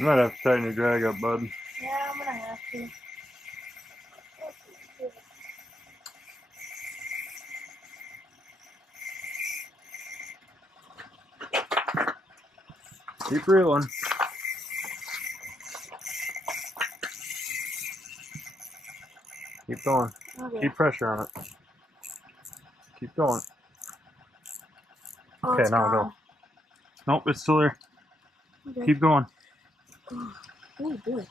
You might have to tighten your drag up, bud. Yeah, I'm gonna have to. Keep reeling. Keep going. Okay. Keep pressure on it. Keep going. Oh, Okay, now go. Nope, it's still there. Okay. Keep going. Oh, boy.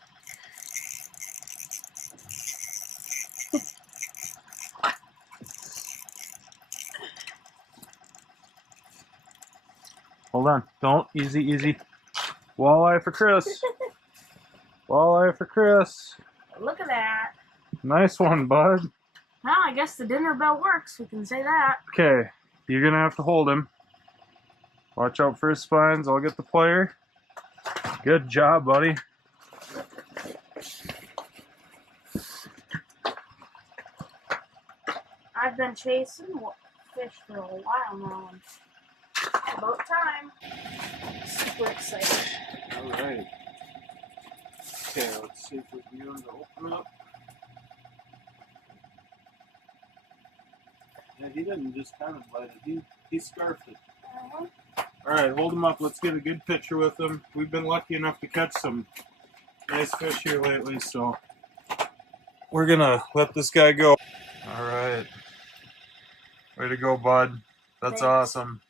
Hold on. Don't. Easy, easy. Walleye for Chris. Walleye for Chris. Look at that. Nice one, bud. Well, I guess the dinner bell works. We can say that. Okay, you're gonna have to hold him. Watch out for his spines. I'll get the player. Good job, buddy. I've been chasing fish for a while now. It's about time. Super excited. All right. Okay, let's see if we can get him to open up. Yeah, he didn't just kind of bite it. He scarfed it. All right, hold him up. Let's get a good picture with him. We've been lucky enough to catch some nice fish here lately, so we're gonna let this guy go. All right. Way to go, bud. That's Thanks. awesome.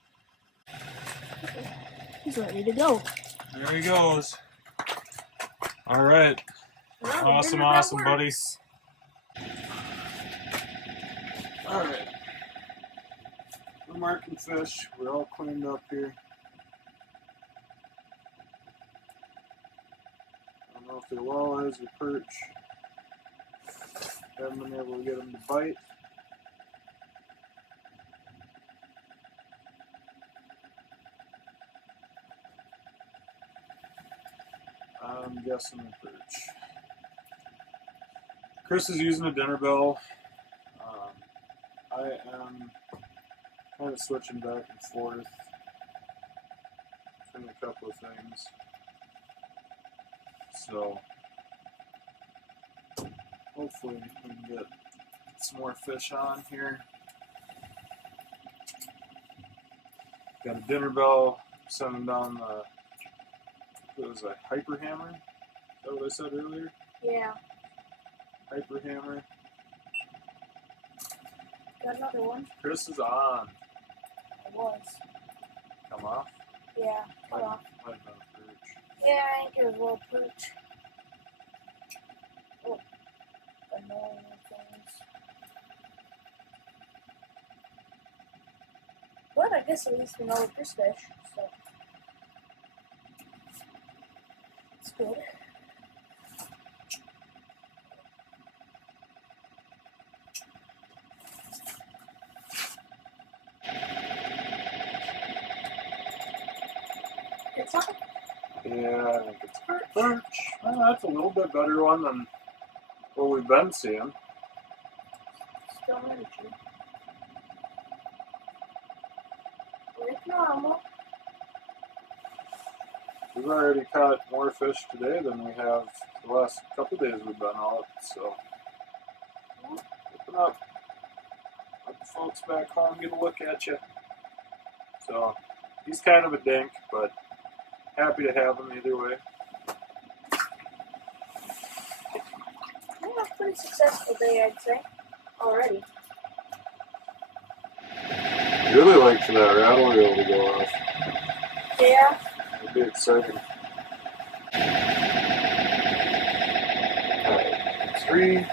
He's ready to go. There he goes. All right. Well, Awesome, awesome, buddy. All right. We're marking fish. We're all cleaned up here. I don't know if they're walleyes or perch. Haven't been able to get them to bite. I'm guessing a perch. Chris is using a dinner bell. I am kind of switching back and forth between a couple of things. So hopefully we can get some more fish on here. Got a dinner bell, sending down the, what was that, hyper hammer? Is that what I said earlier? Yeah. Hyper hammer. Got another one. Chris is on. It was. Come off? Yeah, cut off. Might have been a perch. Yeah, I think it was a little perch. Oh, annoying things. But I guess at least we know this fish, so it's good. It's not. Yeah, I think it's perch. Well, that's a little bit better one than what we've been seeing. Still miniature. Like normal. We've already caught more fish today than we have the last couple days we've been out, so open up. Let the folks back home get a look at you. So he's kind of a dink, but happy to have him either way. Yeah, pretty successful day, I'd say. Already. Really like for that rattle reel to go off. Yeah. It'd be exciting. Alright, 3.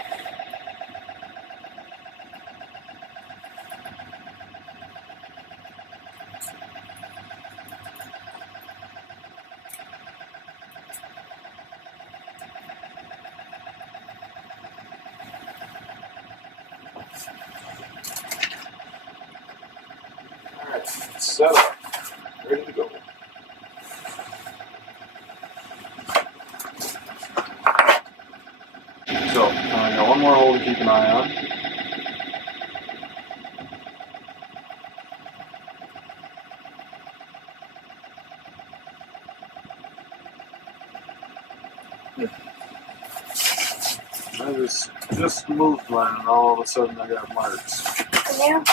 Alright, set up. Ready to go. So, I got one more hole to keep an eye on. I just moved mine and all of a sudden I got marks. Yeah.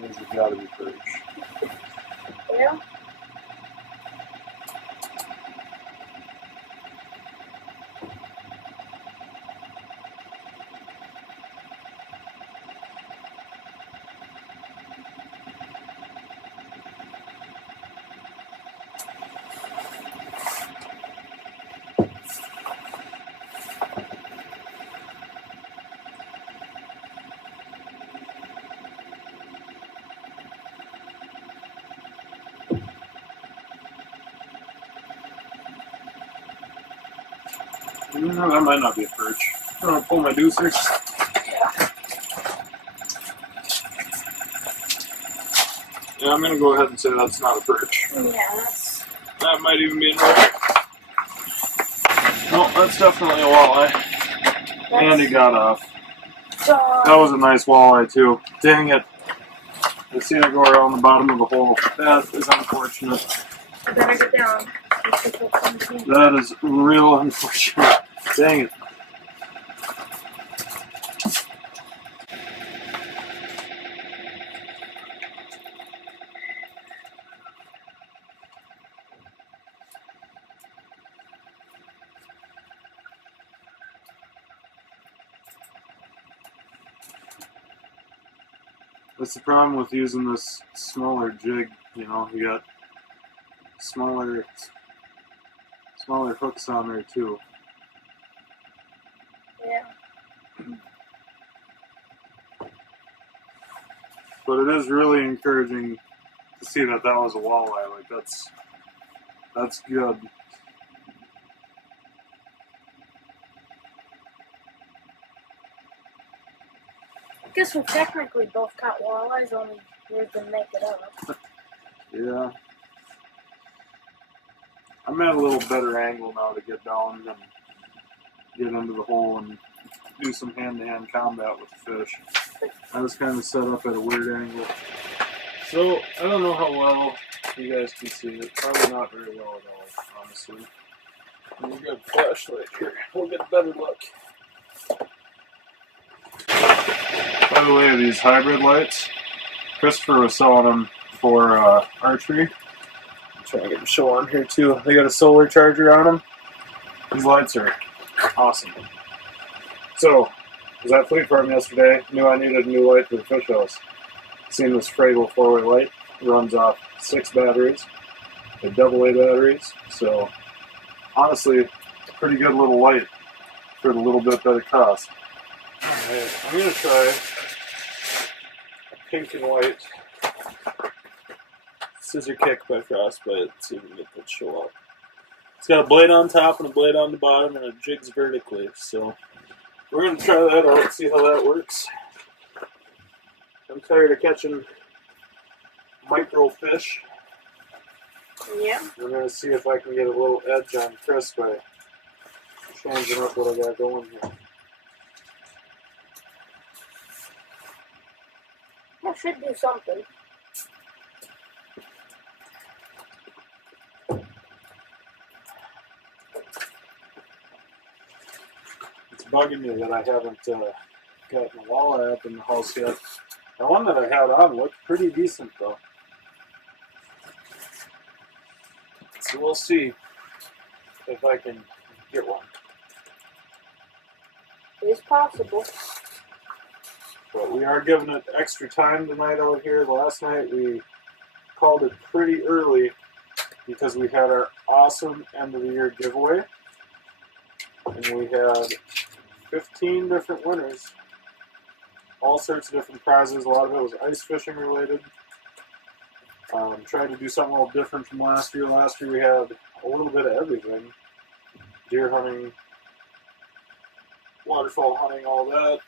These have got to be perch. Yeah. No, that might not be a perch. I'm gonna pull my deucer. Yeah, I'm gonna go ahead and say that's not a perch. Yeah, that's... That might even be a perch. No, that's definitely a walleye. And he got off. That was a nice walleye too. Dang it. I seen it go around the bottom of the hole. That is unfortunate. I better get down. That is real unfortunate. Dang it. That's the problem with using this smaller jig, you know, you got smaller hooks on there too. Yeah. But it is really encouraging to see that that was a walleye. Like that's good. I guess we technically both caught walleyes, only we can make it up. Yeah. I'm at a little better angle now to get down and get into the hole and do some hand-to-hand combat with the fish. I was kind of set up at a weird angle. So, I don't know how well you guys can see it. Probably not very well at all, honestly. We'll get a flashlight here. We'll get a better look. By the way, these hybrid lights, Christopher was selling them for archery. I'm trying to get them show on here too. They got a solar charger on them. These lights are awesome. So, was at Fleet Farm yesterday, knew I needed a new light for the fish house. Seen this Fragle 4-way light, runs off 6 batteries, they're AA batteries, so honestly, a pretty good little light for the little bit that it costs. Alright, I'm going to try a pink and white scissor kick by Frostbite, see if we can get that show up. It's got a blade on top and a blade on the bottom, and it jigs vertically, so we're going to try that out, see how that works. I'm tired of catching micro fish. Yeah. I'm going to see if I can get a little edge on Chris by changing up what I got going here. That should do something. It's bugging me that I haven't gotten a walleye up in the house yet. The one that I had on looked pretty decent though. So we'll see if I can get one. It's possible. But we are giving it extra time tonight out here. Last night we called it pretty early because we had our awesome end of the year giveaway. And we had 15 different winners. All sorts of different prizes. A lot of it was ice fishing related. Tried to do something a little different from last year. Last year we had a little bit of everything. Deer hunting, waterfowl hunting, all that.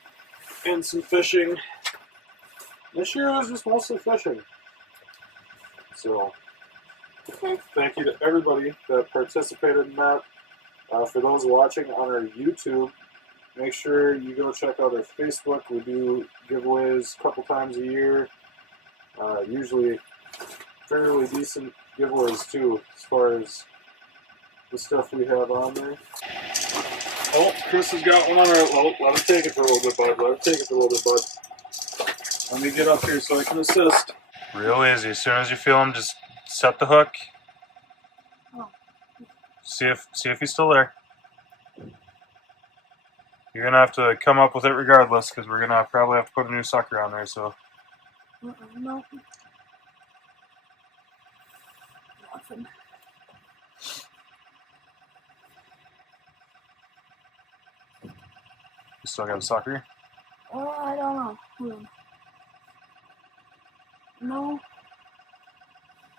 And some fishing. This year it was just mostly fishing. So, thank you to everybody that participated in that. For those watching on our YouTube, make sure you go check out our Facebook. We do giveaways a couple times a year. Usually fairly decent giveaways too, as far as the stuff we have on there. Oh, Chris has got one on our. Oh, let him take it for a little bit, bud. Let him take it for a little bit, bud. Let me get up here so I can assist. Real easy. As soon as you feel him, just set the hook. Oh. See if he's still there. You're gonna have to come up with it regardless, because we're gonna probably have to put a new sucker on there. So. No. Nothing. You still got a sucker? Oh, I don't know. No.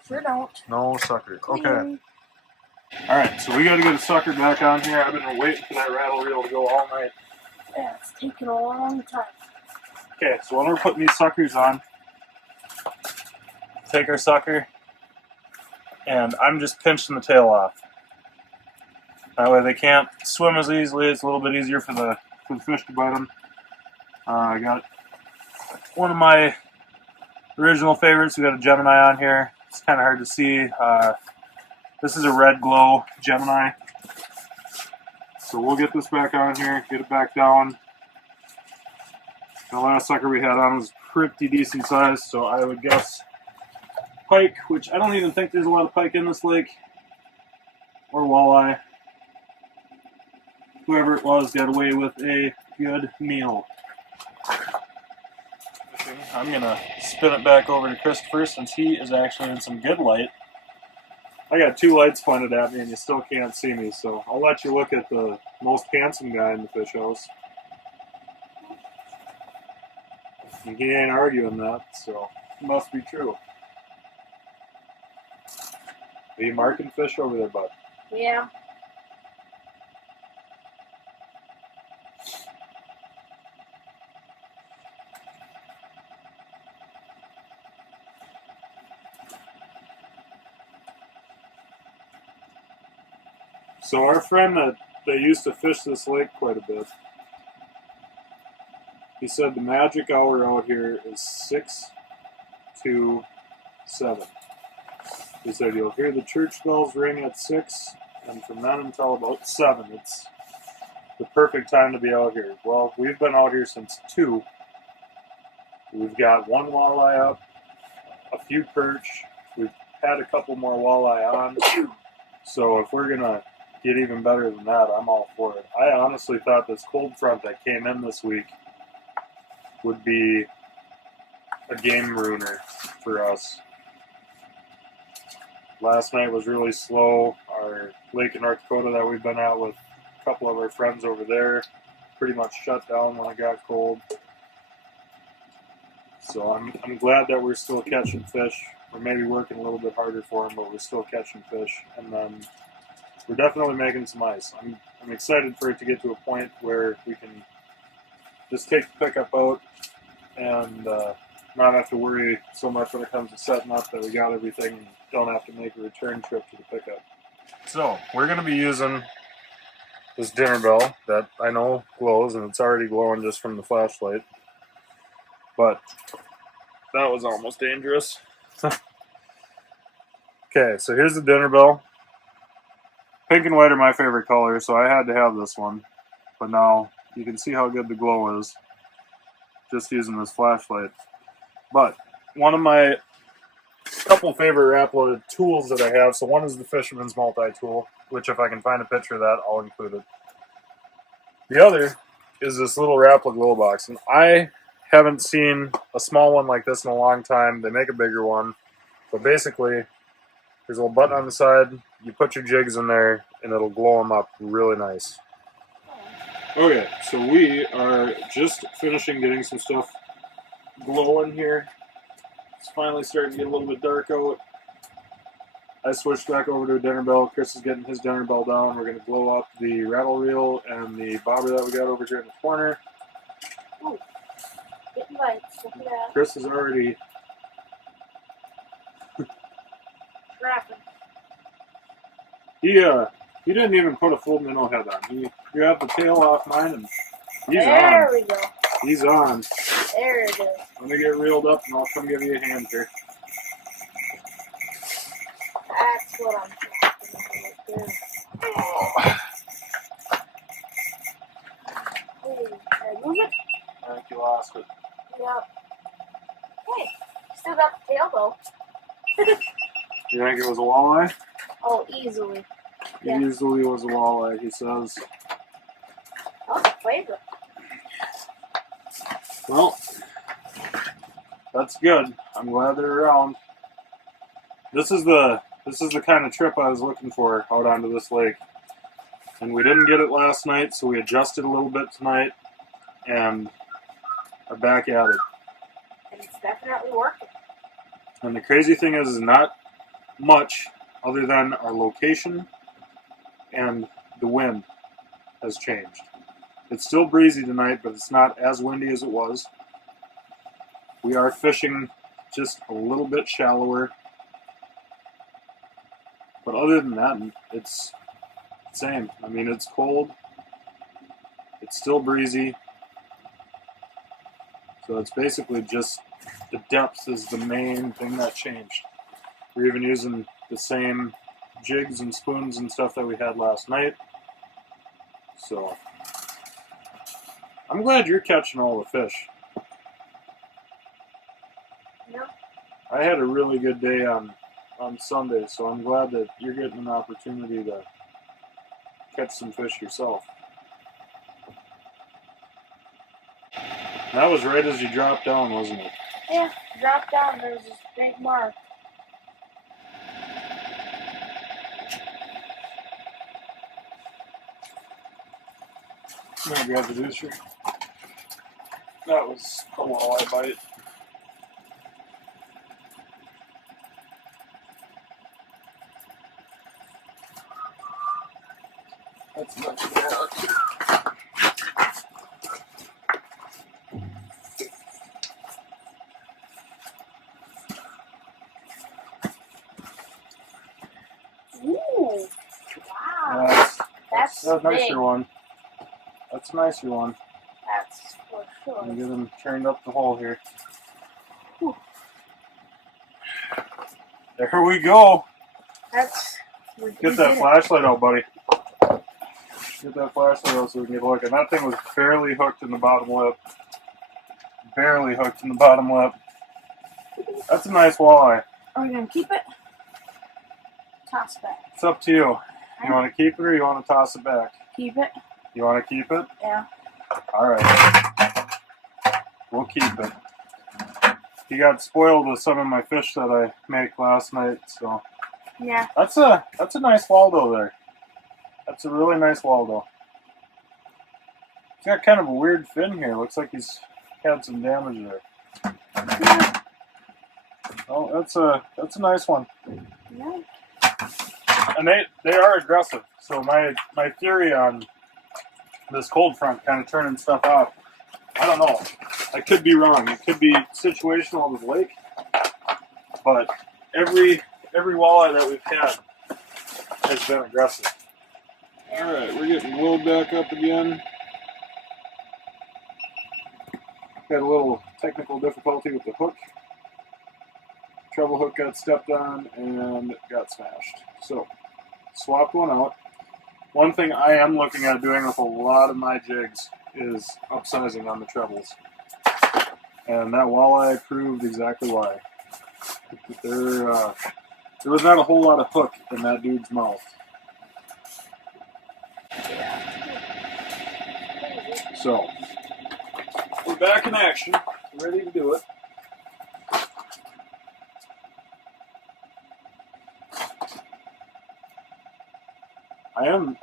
Sure don't. No sucker. Clean. Okay. Alright, so we gotta get a sucker back on here. I've been waiting for that rattle reel to go all night. Yeah, it's taking a long time. Okay, so when we're putting these suckers on, take our sucker, and I'm just pinching the tail off. That way they can't swim as easily. It's a little bit easier for the fish to bite them. I got one of my original favorites. We got a Gemini on here. It's kind of hard to see. This is a red glow Gemini. So we'll get this back on here, get it back down. The last sucker we had on was pretty decent size, so I would guess pike, which I don't even think there's a lot of pike in this lake, or walleye. Whoever it was got away with a good meal. I'm gonna spin it back over to Christopher since he is actually in some good light. I got two lights pointed at me and you still can't see me, so I'll let you look at the most handsome guy in the fish house. He ain't arguing that, so it must be true. Are you marking fish over there, bud? Yeah. So our friend that used to fish this lake quite a bit, he said the magic hour out here is 6 to 7. He said you'll hear the church bells ring at 6, and from then until about 7, it's the perfect time to be out here. Well, we've been out here since 2. We've got one walleye up, a few perch. We've had a couple more walleye on. So if we're going to get even better than that, I'm all for it. I honestly thought this cold front that came in this week would be a game ruiner for us. Last night was really slow. Our lake in North Dakota that we've been out with a couple of our friends over there pretty much shut down when it got cold. So I'm glad that we're still catching fish. We're maybe working a little bit harder for them, but we're still catching fish. And then we're definitely making some ice. I'm excited for it to get to a point where we can just take the pickup out and not have to worry so much when it comes to setting up that we got everything and don't have to make a return trip to the pickup. So we're going to be using this dinner bell that I know glows, and it's already glowing just from the flashlight. But that was almost dangerous. Okay, so here's the dinner bell. Pink and white are my favorite colors, so I had to have this one. But now you can see how good the glow is just using this flashlight. But one of my couple favorite Rapala tools that I have, so one is the Fisherman's Multi-Tool, which if I can find a picture of that, I'll include it. The other is this little Rapala glow box, and I haven't seen a small one like this in a long time. They make a bigger one, but basically there's a little button on the side. You put your jigs in there, and it'll glow them up really nice. Okay, so we are just finishing getting some stuff glowing here. It's finally starting to get a little bit dark out. I switched back over to a dinner bell. Chris is getting his dinner bell down. We're going to blow up the rattle reel and the bobber that we got over here in the corner. Oh, getting lights. Look at that. Chris is already Trapping. He didn't even put a full minnow head on. He grabbed the tail off mine and He's there on. we go. He's on. There it is. Let me get reeled up and I'll come give you a hand here. That's what I'm talking about. Oh. Hey, can I move it? I think you lost it. Yep. Hey, still got the tail though. You think it was a walleye? Oh, easily. Yeah. Easily was a walleye, he says. That was a favorite. Well, that's good. I'm glad they're around. This is the kind of trip I was looking for out onto this lake. And we didn't get it last night, so we adjusted a little bit tonight and are back at it. And it's definitely working. And the crazy thing is not much other than our location and the wind has changed. It's still breezy tonight, but it's not as windy as it was. We are fishing just a little bit shallower. But other than that, it's the same. I mean, it's cold. It's still breezy. So it's basically just the depth is the main thing that changed. We're even using the same jigs and spoons and stuff that we had last night. So I'm glad you're catching all the fish. Yep. I had a really good day on Sunday, so I'm glad that you're getting an opportunity to catch some fish yourself. That was right as you dropped down, wasn't it? Yeah, drop down, there's this big mark. I'm gonna grab the deucer. That was a walleye bite. That's not too bad. Ooh, wow. That's a nicer big. one. That's a nicer one. That's for sure. I'm getting them turned up the hole here. Whew. There we go. That's. Get that flashlight out, buddy. Get that flashlight out so we can get a look. And that thing was barely hooked in the bottom lip. Barely hooked in the bottom lip. That's a nice walleye. Are we gonna keep it? Toss back. It's up to you. You want to keep it or you want to toss it back? Keep it. You want to keep it? Yeah. Alright. We'll keep it. He got spoiled with some of my fish that I make last night, so. Yeah. That's a nice Waldo there. That's a really nice Waldo. He's got kind of a weird fin here. Looks like he's had some damage there. Yeah. Oh, that's a nice one. Yeah. And they are aggressive. So my theory on this cold front kind of turning stuff off, I don't know. I could be wrong. It could be situational with the lake. But every walleye that we've had has been aggressive. Yeah. Alright, we're getting wheeled back up again. Got a little technical difficulty with the hook. Treble hook got stepped on and got smashed. So, swapped one out. One thing I am looking at doing with a lot of my jigs is upsizing on the trebles. And that walleye proved exactly why. There was not a whole lot of hook in that dude's mouth. So, we're back in action, ready to do it.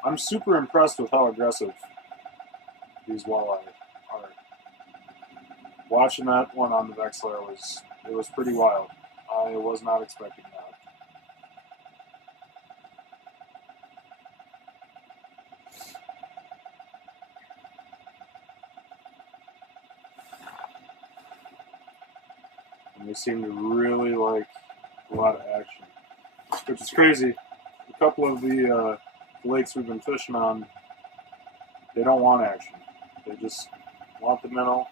I'm super impressed with how aggressive these walleye are. Watching that one on the Vexler was pretty wild. I was not expecting that. And they seem to really like a lot of action, which is crazy. A couple of the lakes we've been fishing on, they don't want action. They just want the minnow,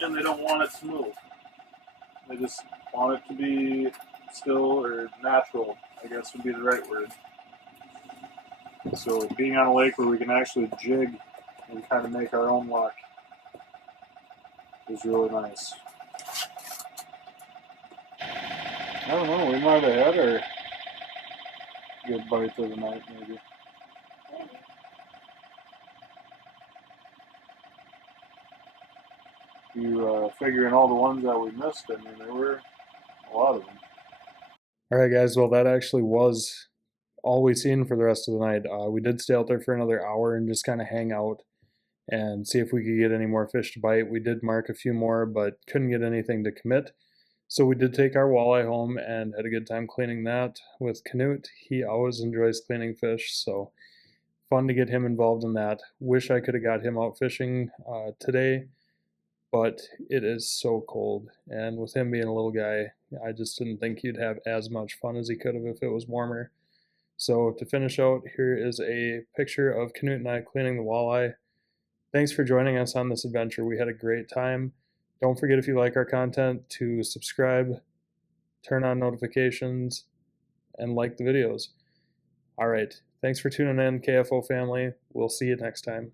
and they don't want it to move. They just want it to be still or natural, I guess would be the right word. So being on a lake where we can actually jig and kind of make our own luck is really nice. I don't know, we might have had our good bite of the night, maybe. You figure in all the ones that we missed, I mean, there were a lot of them. Alright guys, well that actually was all we seen for the rest of the night. We did stay out there for another hour and just kind of hang out and see if we could get any more fish to bite. We did mark a few more, but couldn't get anything to commit. So we did take our walleye home and had a good time cleaning that with Canute. He always enjoys cleaning fish, so fun to get him involved in that. Wish I could have got him out fishing today, but it is so cold. And with him being a little guy, I just didn't think he'd have as much fun as he could have if it was warmer. So to finish out, here is a picture of Canute and I cleaning the walleye. Thanks for joining us on this adventure. We had a great time. Don't forget, if you like our content, to subscribe, turn on notifications, and like the videos. All right. Thanks for tuning in, KFO family. We'll see you next time.